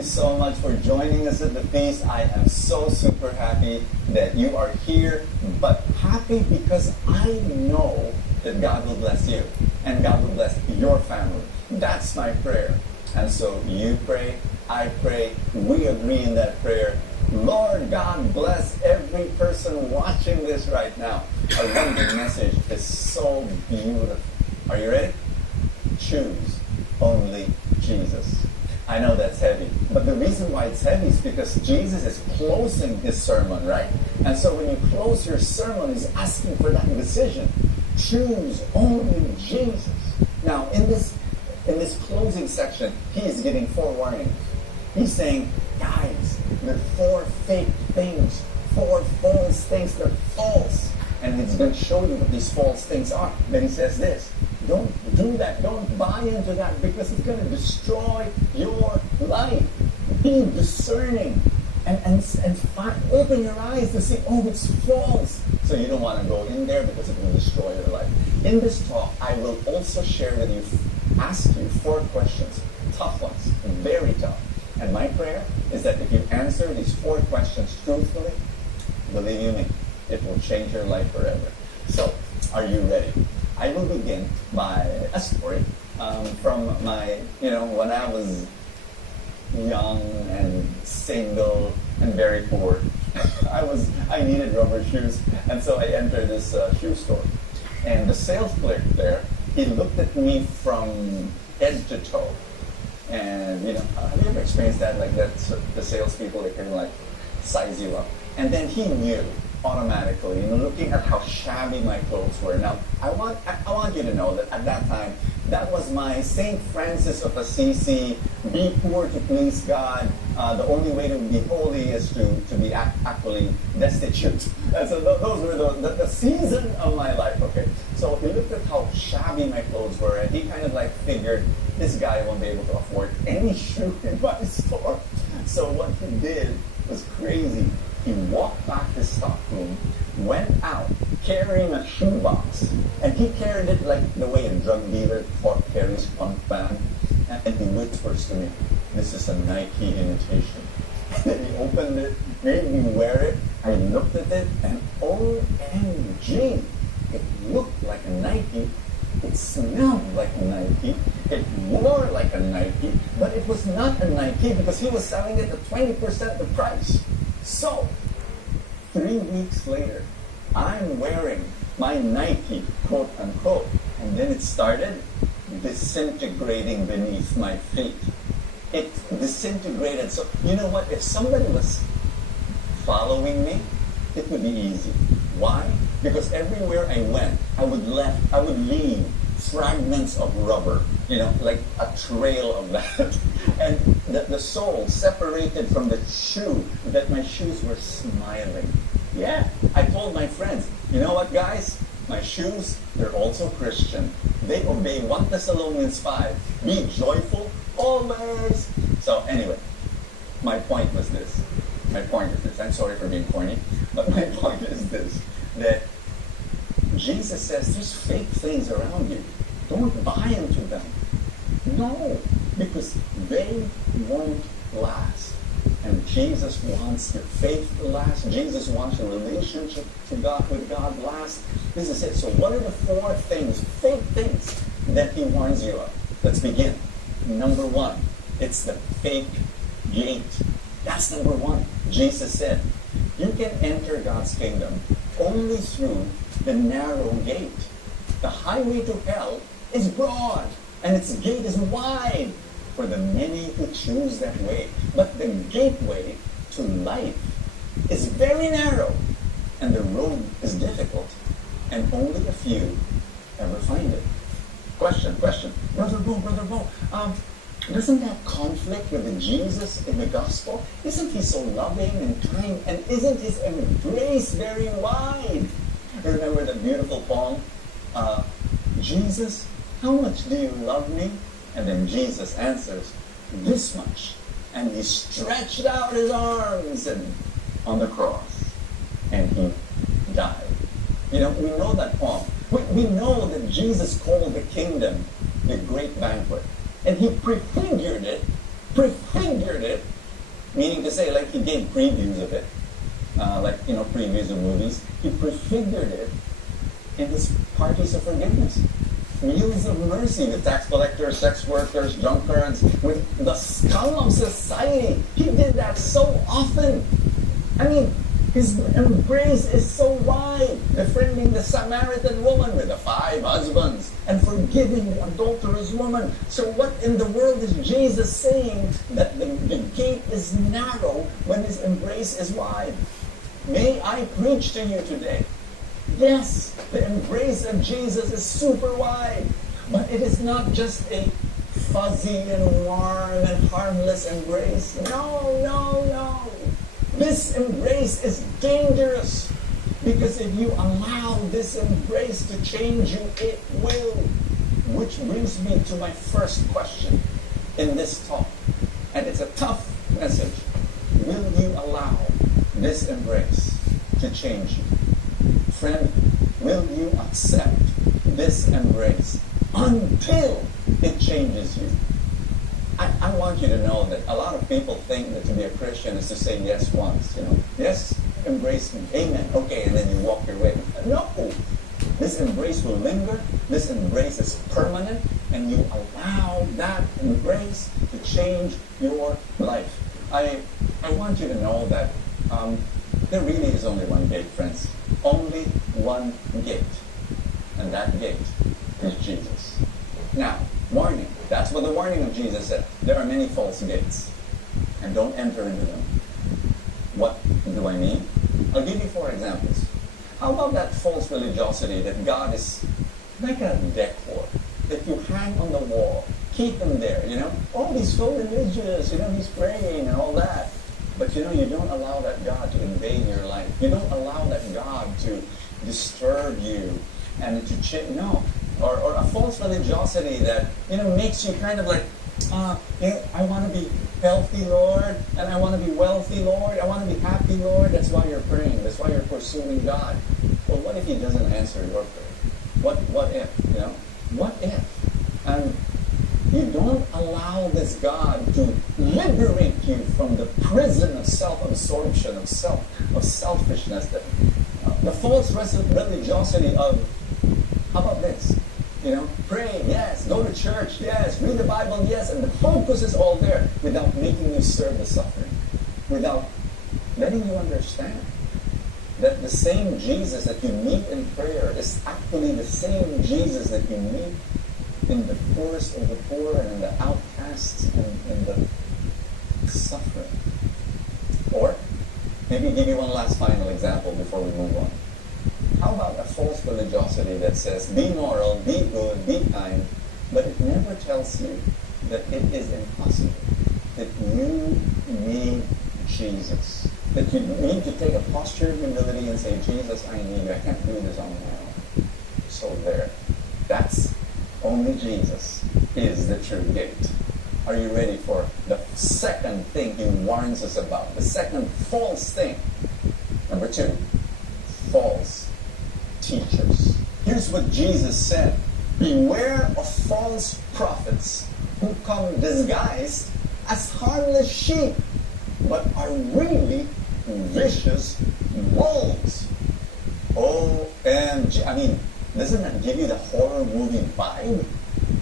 you so much for joining us at the feast. I am so super happy that you are here, but happy because I know that God will bless you and God will bless your family. That's my prayer. And so you pray, I pray, we agree in that prayer. Lord God, bless every person watching this right now. Our one big message is so beautiful. Are you ready? Choose only Jesus. I know that's heavy, but the reason why it's heavy is because Jesus is closing his sermon, right? And so when you close your sermon, he's asking for that decision. Choose only Jesus. Now, in this closing section, he is giving 4 warnings. He's saying, guys, there are 4 fake things, 4 false things. They're false. And he's going to show you what these false things are. Then he says this, don't do that. Don't buy into that because it's going to destroy your life. Be discerning and open your eyes to see, oh, it's false. So you don't want to go in there because it will destroy your life. In this talk, I will also share with you, ask you 4 questions, tough ones, very tough. And my prayer is that if you answer these 4 questions truthfully, believe you me, it will change your life forever. So, are you ready? I will begin by a story from my, when I was young and single and very poor. I needed rubber shoes, and so I entered this shoe store. And the sales clerk there, he looked at me from head to toe. And, have you ever experienced that? Like that, the salespeople, they can like size you up. And then he knew automatically, looking at how shabby my clothes were. Now, I want you to know that at that time, that was my St. Francis of Assisi, be poor to please God. The only way to be holy is to be actually destitute. And so those were the season of my life, okay? So he looked at how shabby my clothes were, and he kind of like figured, this guy won't be able to afford any shoe in my store. So what he did was crazy. He walked back to his stockroom, went out carrying a shoebox, and he carried it like the way a drug dealer carries punk bag, and he whispers to me, this is a Nike imitation. And then he opened it, made me wear it, I looked at it, and OMG, it looked like a Nike, it smelled like a Nike, it wore like a Nike, but it was not a Nike because he was selling it at 20% the price. So, 3 weeks later, I'm wearing my Nike, quote unquote, and then it started disintegrating beneath my feet. It disintegrated. So, you know what? If somebody was following me, it would be easy. Why? Because everywhere I went, I would leave fragments of rubber, like a trail of that. And the sole separated from the shoe, that my shoes were smiling. Yeah, I told my friends, you know what, guys? My shoes, they're also Christian. They obey 1 Thessalonians 5. Be joyful always. So anyway, my point is this. I'm sorry for being corny, but my point is this, that Jesus says there's fake things around you. Don't buy into them. No, because they won't last. And Jesus wants your faith to last. Jesus wants your relationship with God last. This is it. So what are the 4 things, fake things, that he warns you of? Let's begin. Number 1, it's the fake gate. That's number 1. Jesus said, you can enter God's kingdom only through the narrow gate. The highway to hell is broad, and its gate is wide for the many who choose that way. But the gateway to life is very narrow, and the road is difficult, and only a few ever find it. Question. Brother Bo, doesn't that conflict with the Jesus in the gospel? Isn't he so loving and kind, and isn't his embrace very wide? Remember the beautiful poem, Jesus, how much do you love me? And then Jesus answers, this much. And he stretched out his arms and on the cross, and he died. We know that poem. We know that Jesus called the kingdom the great banquet. And he prefigured it prefigured it, meaning to say, like he gave previews of it, previews of movies. He prefigured it in his parties of forgiveness. Meals of mercy with tax collectors, sex workers, drunkards, with the scum of society. He did that so often. I mean, his embrace is so wide, befriending the Samaritan woman with the 5 husbands and forgiving the adulterous woman. So what in the world is Jesus saying? That the gate is narrow when his embrace is wide. May I preach to you today? Yes, the embrace of Jesus is super wide, but it is not just a fuzzy and warm and harmless embrace. No, no, no. This embrace is dangerous, because if you allow this embrace to change you, it will. Which brings me to my first question in this talk. And it's a tough message. Will you allow this embrace to change you? Friend, will you accept this embrace until it changes you? I want you to know that a lot of people think that to be a Christian is to say yes once, Yes, embrace me. Amen. Okay, and then you walk your way. No. This embrace will linger. This embrace is permanent, and you allow that embrace to change your life. I want you to know that there really is only one gate, friends. Only one gate. And that gate is Jesus. Now, warning. That's what the warning of Jesus said. There are many false gates. And don't enter into them. What do I mean? I'll give you 4 examples. How about that false religiosity that God is like a decor that you hang on the wall? Keep him there, Oh, he's so religious, he's praying and all that. But you don't allow that God to invade your life. You don't allow that God to disturb you and to change. No. Or a false religiosity that, makes you kind of like, I want to be healthy, Lord, and I want to be wealthy, Lord, I want to be happy, Lord. That's why you're praying. That's why you're pursuing God. Well, what if he doesn't answer your prayer? What if, What if? And you don't allow this God to liberate you from the prison of self-absorption, of selfishness, the false religiosity of, how about this? Pray, yes. Go to church, yes. Read the Bible, yes. And the focus is all there without making you serve the suffering. Without letting you understand that the same Jesus that you meet in prayer is actually the same Jesus that you meet in the poorest of the poor and in the outcasts and in the suffering. Or, maybe give you one last final example before we move on. How about a false religiosity that says, be moral, be good, be kind, but it never tells you that it is impossible, that you need Jesus, that you need to take a posture of humility and say, Jesus, I need you. I can't do this on my own. So there. That's only Jesus is the true gate. Are you ready for the second thing he warns us about? The second false thing. Number 2, false teachers. Here's what Jesus said. Beware of false prophets who come disguised as harmless sheep, but are really vicious wolves. OMG. I mean, doesn't that give you the horror movie vibe?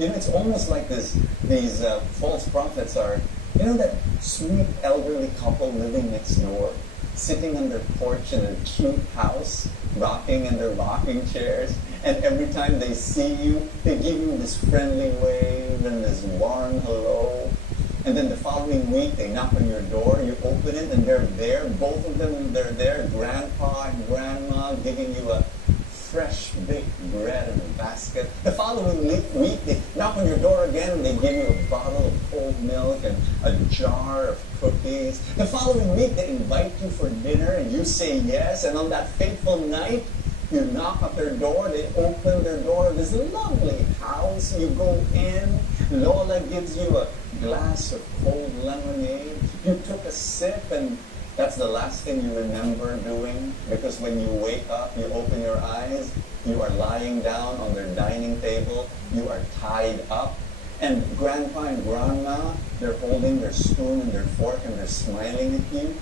It's almost like these false prophets are, that sweet elderly couple living next door, sitting on their porch in a cute house, rocking in their rocking chairs, and every time they see you, they give you this friendly wave and this warm hello. And then the following week, they knock on your door, you open it, and they're there, both of them, they're there, grandpa and grandma, giving you a fresh baked bread in a basket. The following week, they knock on your door again, and they give you a bottle of cold milk and a jar of cookies. The following week, they invite you for dinner, and you say yes, and on that fateful night, you knock at their door, they open their door, this lovely house, you go in, Lola gives you a glass of cold lemonade, you took a sip, and that's the last thing you remember doing, because when you wake up, you open your eyes, you are lying down on their dining table, you are tied up, and grandpa and grandma they're holding their spoon and their fork and they're smiling at you?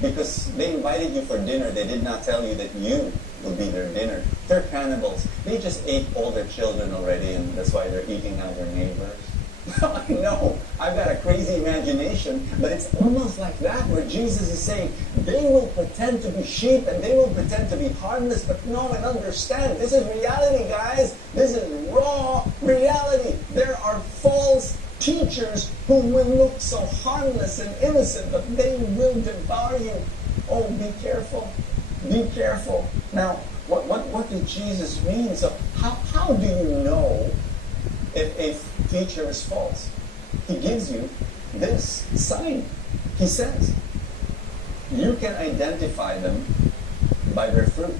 Because they invited you for dinner, they did not tell you that you will be their dinner. They're cannibals. They just ate all their children already, and that's why they're eating out their neighbors. I know, I've got a crazy imagination, but it's almost like that, where Jesus is saying, they will pretend to be sheep and they will pretend to be harmless, but know and understand, this is reality, guys. This is raw reality. There are false teachers who will look so harmless and innocent, but they will devour you. Oh, be careful. Be careful. Now, what did Jesus mean? So how do you know if a teacher is false? He gives you this sign. He says, you can identify them by their fruit.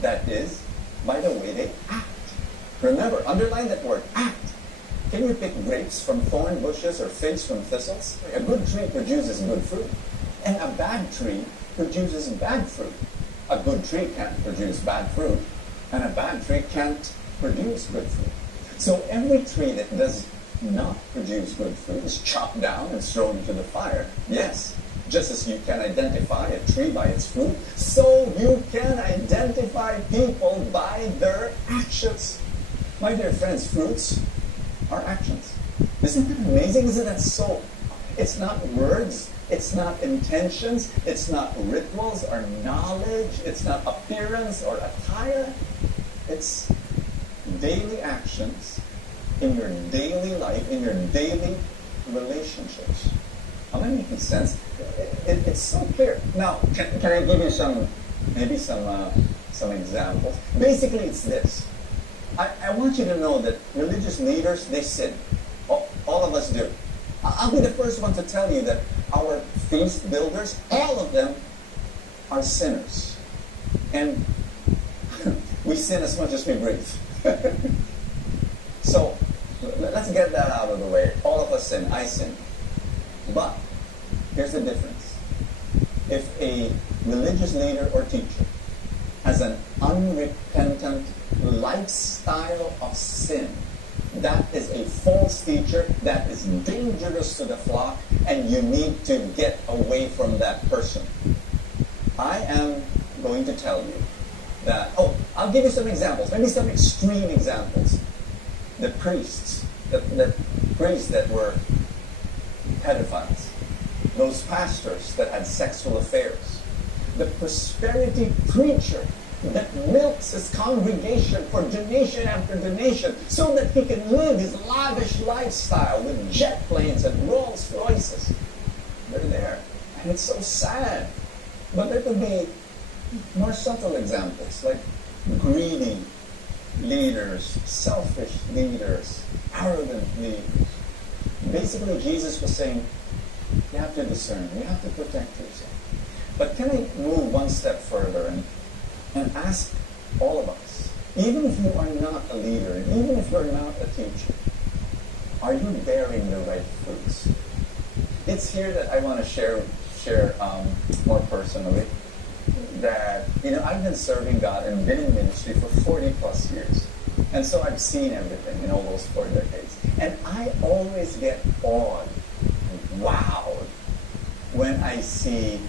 That is, by the way they act. Remember, underline that word, act. Can you pick grapes from thorn bushes or figs from thistles? A good tree produces good fruit, and a bad tree produces bad fruit. A good tree can't produce bad fruit, and a bad tree can't produce good fruit. So every tree that does not produce good fruit is chopped down and thrown into the fire. Yes, just as you can identify a tree by its fruit, so you can identify people by their actions. My dear friends, fruits are actions. Isn't that amazing? Isn't that so? It's not words, it's not intentions, it's not rituals or knowledge, it's not appearance or attire. It's daily actions in your daily life, in your daily relationships. Am I making sense? It's so clear. Now, can I give you some examples? Basically, it's this. I want you to know that religious leaders, they sin. All of us do. I'll be the first one to tell you that our feast builders, all of them are sinners. And we sin as much as we breathe. So, let's get that out of the way. All of us sin. I sin. But, here's the difference. If a religious leader or teacher has an unrepentant lifestyle of sin, that is a false teacher, that is dangerous to the flock, and you need to get away from that person. I am going to tell you that, I'll give you some examples, maybe some extreme examples. The priests, the priests that were pedophiles, those pastors that had sexual affairs, the prosperity preacher that milks his congregation for donation after donation so that he can live his lavish lifestyle with jet planes and Rolls Royces. They're there. And it's so sad. But there could be more subtle examples, like greedy leaders, selfish leaders, arrogant leaders. Basically, Jesus was saying, you have to discern, you have to protect yourself. But can I move one step further and ask all of us, even if you are not a leader, and even if you're not a teacher, are you bearing the right fruits? It's here that I want to share more personally that, I've been serving God and been in ministry for 40 plus years. And so I've seen everything in all those 4 decades. And I always get awed, wowed, when I see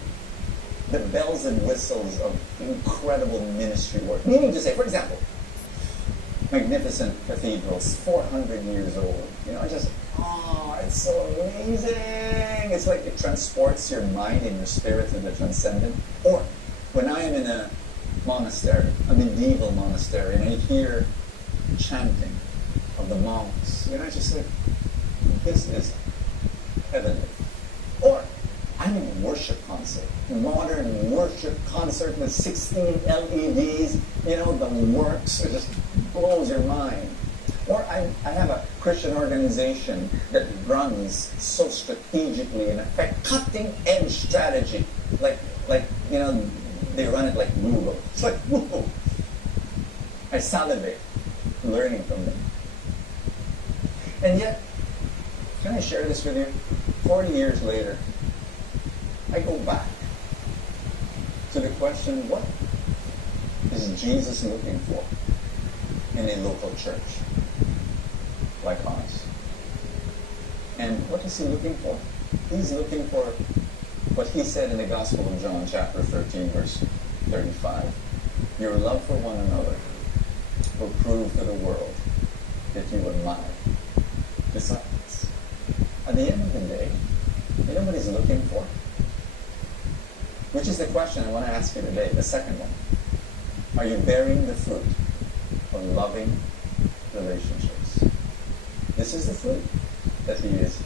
the bells and whistles of incredible ministry work. Meaning to say, for example, magnificent cathedrals, 400 years old. It's so amazing. It's like it transports your mind and your spirit to the transcendent. Or when I am in a monastery, a medieval monastery, and I hear chanting of the monks, just like, this is heavenly. Or I'm in a worship concert, modern worship concert with 16 LEDs, the works, it just blows your mind. Or I have a Christian organization that runs so strategically, in effect, cutting-edge strategy. Like they run it like Google. It's like, whoa! I salivate learning from them. And yet, can I share this with you? 40 years later, I go back to the question, what is Jesus looking for in a local church like ours? And what is he looking for? He's looking for what he said in the Gospel of John, chapter 13, verse 35. Your love for one another will prove to the world that you are my disciples. At the end of the day, you know what he's looking for? Which is the question I want to ask you today, the second one. Are you bearing the fruit of loving relationships? This is the fruit that he is